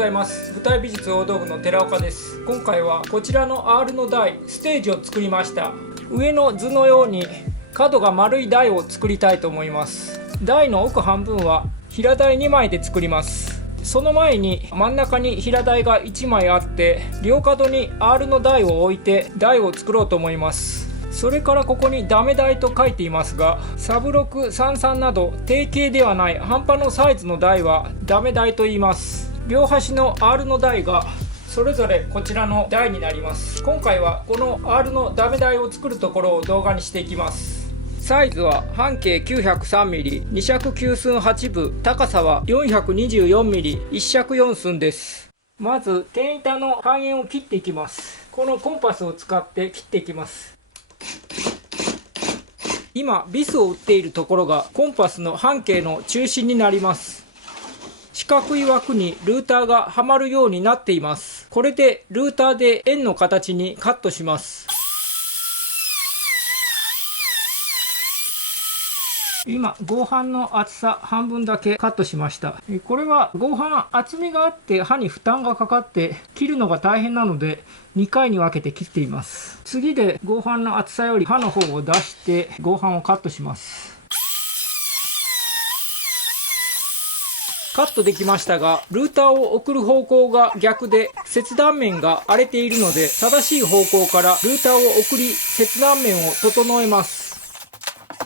ざいます。舞台美術大道具の寺岡です。今回はこちらの R の台ステージを作りました。上の図のように角が丸い台を作りたいと思います。台の奥半分は平台2枚で作ります。その前に真ん中に平台が1枚あって、両角に R の台を置いて台を作ろうと思います。それからここにダメ台と書いていますが、サブロク33など定型ではない半端のサイズの台はダメ台と言います。両端の R の台がそれぞれこちらの台になります。今回はこの R のダメ台を作るところを動画にしていきます。サイズは半径 903mm、2尺9寸8分、高さは 424mm、1尺4寸です。まず天板の半円を切っていきます。このコンパスを使って切っていきます。今ビスを打っているところがコンパスの半径の中心になります。四角い枠にルーターがはまるようになっています。これでルーターで円の形にカットします。今合板の厚さ半分だけカットしました。これは合板厚みがあって刃に負担がかかって切るのが大変なので2回に分けて切っています。次で合板の厚さより刃の方を出して合板をカットします。カットできましたが、ルーターを送る方向が逆で切断面が荒れているので、正しい方向からルーターを送り切断面を整えます。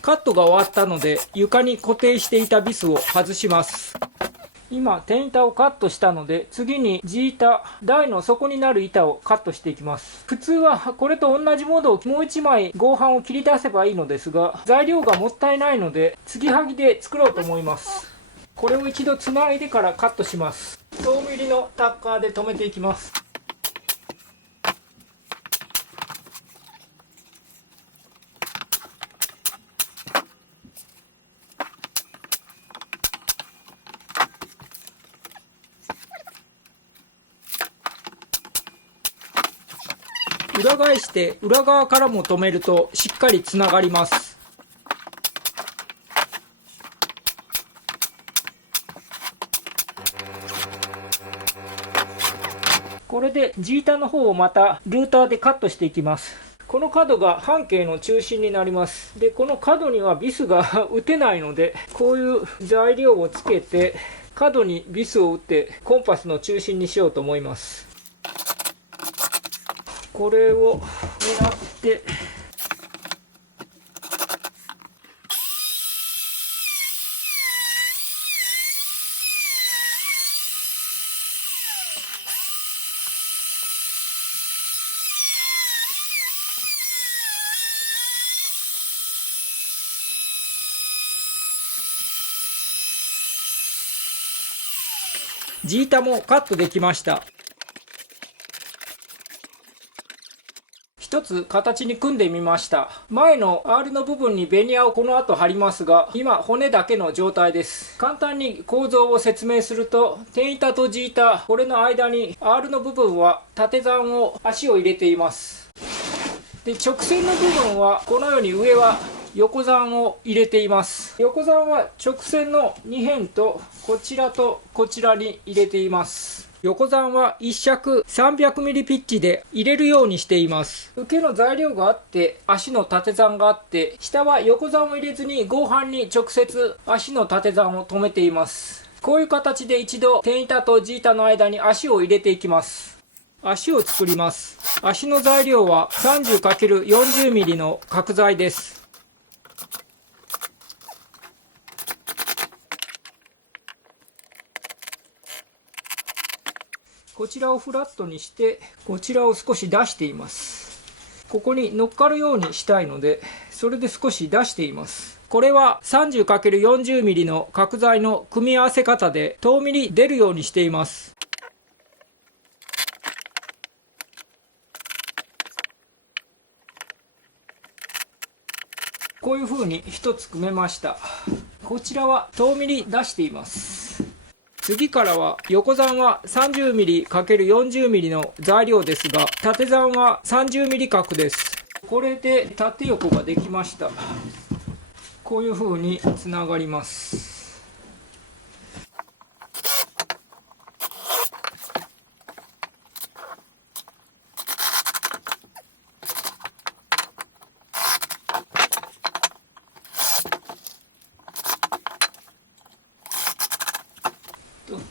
カットが終わったので床に固定していたビスを外します。今天板をカットしたので、次に地板、台の底になる板をカットしていきます。普通はこれと同じものをもう1枚合板を切り出せばいいのですが、材料がもったいないので継ぎはぎで作ろうと思います。これを一度つないでからカットします。遠ミリのタッカーで留めていきます。裏返して裏側からも留めるとしっかりつながります。これで地板の方をまたルーターでカットしていきます。この角が半径の中心になります。で、この角にはビスが打てないので、こういう材料をつけて角にビスを打ってコンパスの中心にしようと思います。これを狙って地板もカットできました。一つ形に組んでみました。前の R の部分にベニヤをこの後貼りますが、今骨だけの状態です。簡単に構造を説明すると、天板と地板、これの間に R の部分は縦算を足を入れています。で、直線の部分はこのように上は横算を入れています。横算は直線の2辺とこちらに入れています。横算は1尺 300mm ピッチで入れるようにしています。受けの材料があって足の縦算があって、下は横算を入れずに合板に直接足の縦算を止めています。こういう形で一度天板と地板の間に足を入れていきます。足を作ります。足の材料は 30×40mm の角材です。こちらをフラットにしてこちらを少し出しています。ここに乗っかるようにしたいので、それで少し出しています。これは 30×40mm の角材の組み合わせ方で遠ミリ出るようにしています。こういう風に一つ組めました。こちらは遠ミリ出しています。次からは横算は 30mm×40mm の材料ですが、縦算は 30mm 角です。これで縦横ができました。こういう風につながります。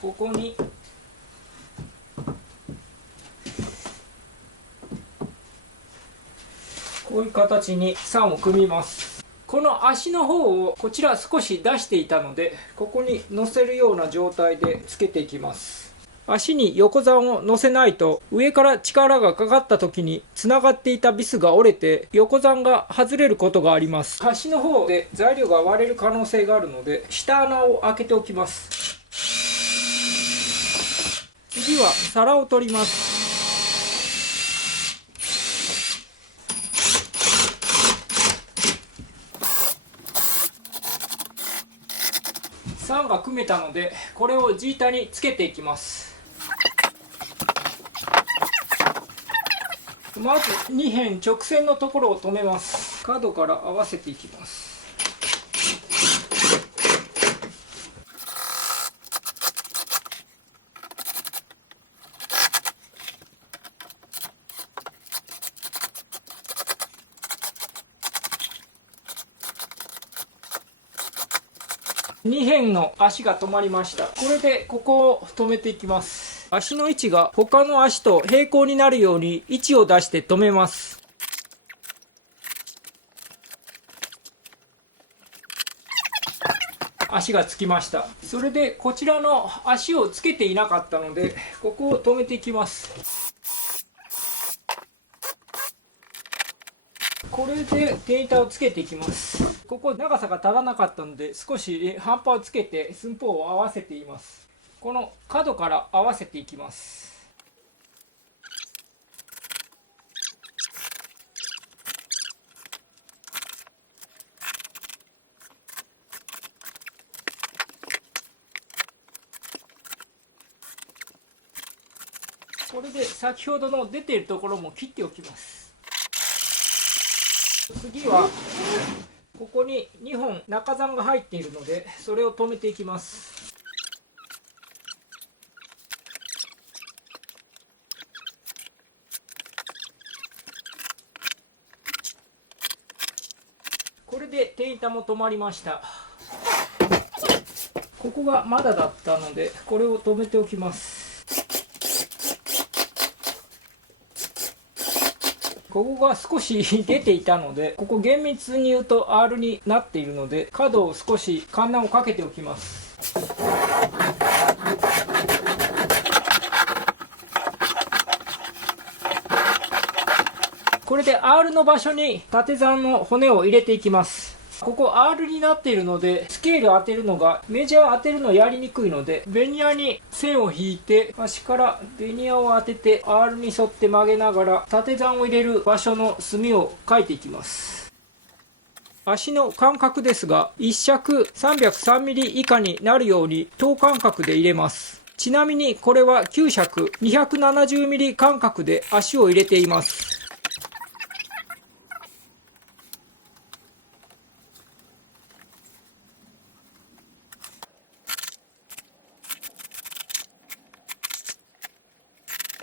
ここにこういう形に3を組みます。この足の方をこちら少し出していたので、ここに乗せるような状態でつけていきます。足に横座を乗せないと上から力がかかった時につながっていたビスが折れて横座が外れることがあります。端の方で材料が割れる可能性があるので下穴を開けておきます。次は皿を取ります。3が組めたのでこれを地板につけていきます。まず2辺直線のところを留めます。角から合わせていきます。2辺の足が止まりました。これでここを止めていきます。足の位置が他の足と平行になるように位置を出して止めます。足がつきました。それでこちらの足をつけていなかったのでここを止めていきます。これで手板をつけていきます。ここ長さが足らなかったので少し半端をつけて寸法を合わせています。この角から合わせていきます。これで先ほどの出ているところも切っておきます。次はここに2本中段が入っているのでそれを留めていきます。これで手板も止まりました。ここがまだだったのでこれを留めておきます。ここが少し出ていたのでここ厳密に言うと R になっているので角を少しカンナをかけておきます。これで R の場所に縦算の骨を入れていきます。ここ R になっているのでスケール当てるのがメジャー当てるのやりにくいのでベニヤに線を引いて端からベニヤを当てて R に沿って曲げながら縦算を入れる場所の墨を描いていきます。足の間隔ですが1尺 303mm 以下になるように等間隔で入れます。ちなみにこれは9尺 270mm 間隔で足を入れています。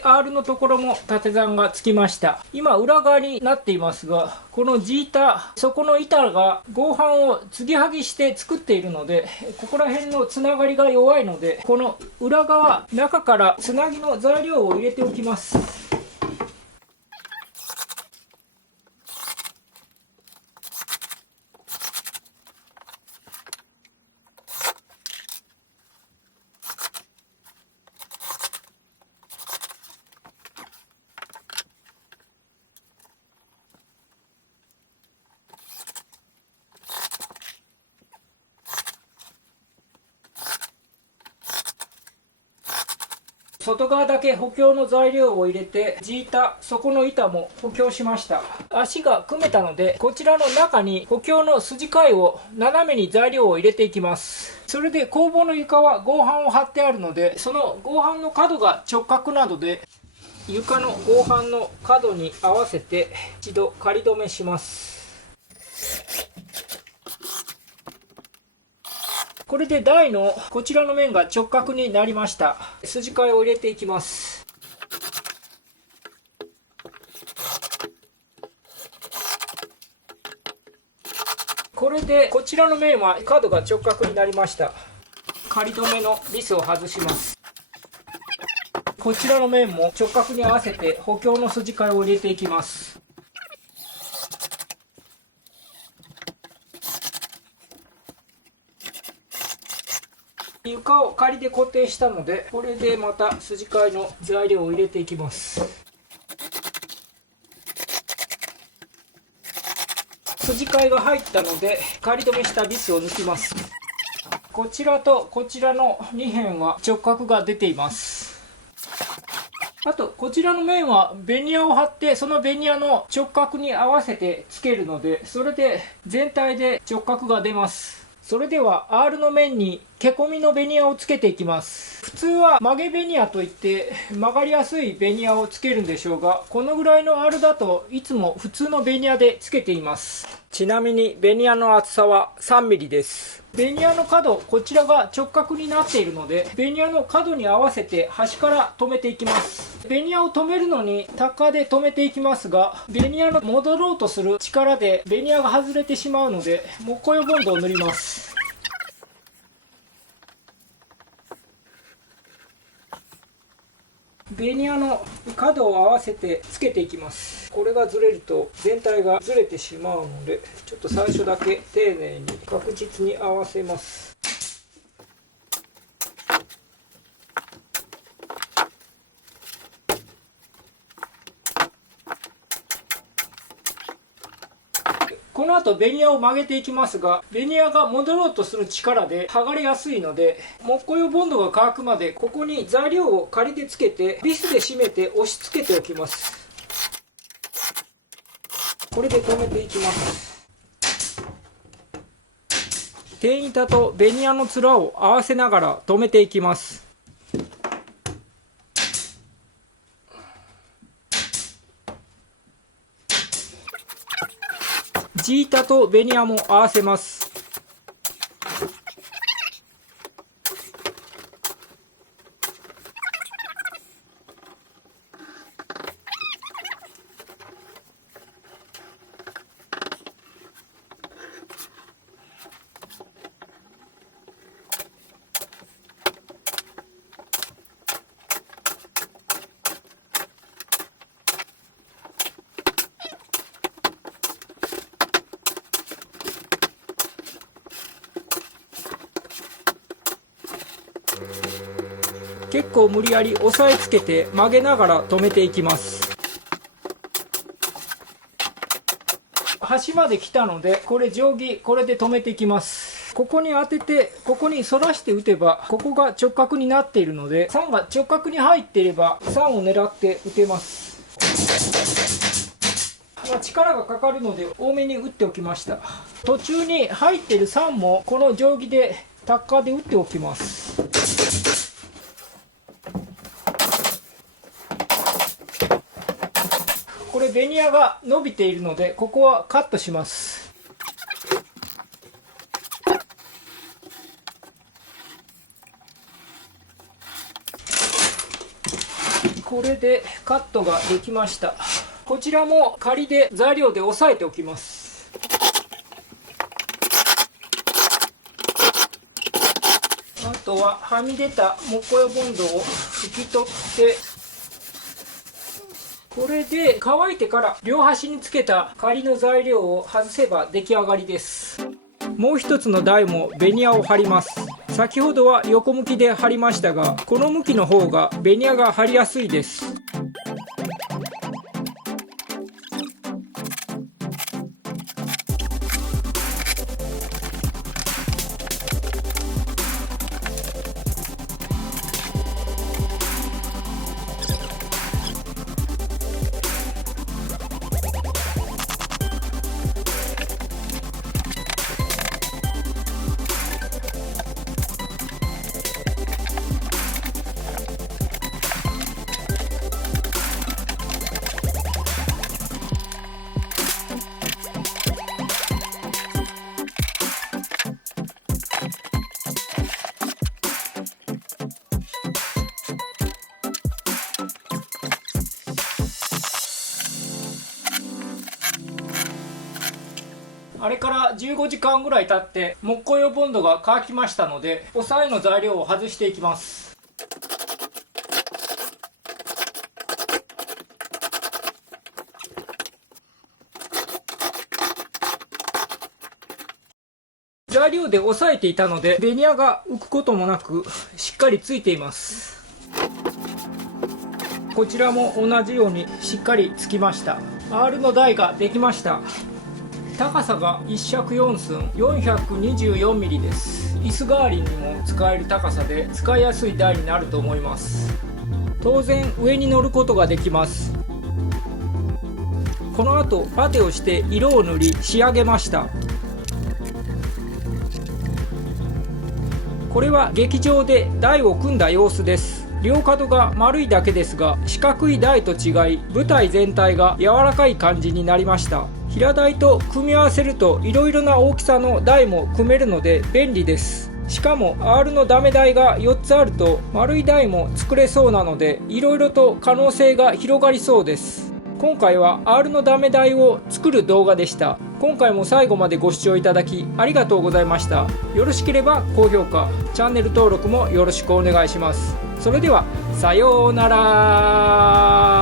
R のところも縦算がつきました。今裏側になっていますがこの地板そこの板が合板を継ぎはぎして作っているのでここら辺のつながりが弱いのでこの裏側中からつなぎの材料を入れておきます。外側だけ補強の材料を入れて地板底の板も補強しました。足が組めたのでこちらの中に補強の筋交いを斜めに材料を入れていきます。それで工房の床は合板を張ってあるのでその合板の角が直角なので床の合板の角に合わせて一度仮止めします。これで台のこちらの面が直角になりました。筋交いを入れていきます。これでこちらの面は角が直角になりました。仮止めのビスを外します。こちらの面も直角に合わせて補強の筋交いを入れていきます。床を仮で固定したので、これでまた筋交いの材料を入れていきます。筋交いが入ったので仮止めしたビスを抜きます。こちらとこちらの2辺は直角が出ています。あとこちらの面はベニヤを貼って、そのベニヤの直角に合わせてつけるので、それで全体で直角が出ます。それでは R の面に毛込みのベニヤをつけていきます。普通は曲げベニヤといって曲がりやすいベニヤをつけるんでしょうが、このぐらいの R だといつも普通のベニヤでつけています。ちなみにベニヤの厚さは 3mm です。ベニヤの角、こちらが直角になっているので、ベニヤの角に合わせて端から留めていきます。ベニヤを留めるのにタッカーで留めていきますが、ベニヤの戻ろうとする力でベニヤが外れてしまうので、木工用ボンドを塗ります。ベニヤの角を合わせてつけていきます。これがずれると全体がずれてしまうので、ちょっと最初だけ丁寧に確実に合わせます。この後ベニヤを曲げていきますが、ベニヤが戻ろうとする力で剥がれやすいので、木工用ボンドが乾くまでここに材料を仮でつけてビスで締めて押し付けておきます。これで留めていきます。天板とベニヤの面を合わせながら留めていきます。地板とベニヤも合わせます。結構無理やり押さえつけて曲げながら留めていきます。端まで来たので、これ定規、これで留めていきます。ここに当てて、ここに反らして打てば、ここが直角になっているので、3が直角に入っていれば3を狙って打てます。力がかかるので多めに打っておきました。途中に入っている3もこの定規でタッカーで打っておきます。これベニヤが伸びているので、ここはカットします。これでカットができました。こちらも仮で材料で押さえておきます。あとははみ出た木工用ボンドを拭き取って、これで乾いてから両端につけた仮の材料を外せば出来上がりです。もう一つの台もベニヤを貼ります。先ほどは横向きで貼りましたが、この向きの方がベニヤが貼りやすいです。あれから15時間ぐらい経って木工用ボンドが乾きましたので、押さえの材料を外していきます。材料で押さえていたのでベニヤが浮くこともなくしっかりついています。こちらも同じようにしっかりつきました。 R の台ができました。高さが1尺4寸 424mm です。椅子代わりにも使える高さで使いやすい台になると思います。当然上に乗ることができます。この後パテをして色を塗り仕上げました。これは劇場で台を組んだ様子です。両角が丸いだけですが四角い台と違い舞台全体が柔らかい感じになりました。平台と組み合わせるといろいろな大きさの台も組めるので便利です。しかも R のダメ台が4つあると丸い台も作れそうなのでいろいろと可能性が広がりそうです。今回は R のダメ台を作る動画でした。今回も最後までご視聴いただきありがとうございました。よろしければ高評価、チャンネル登録もよろしくお願いします。それではさようなら。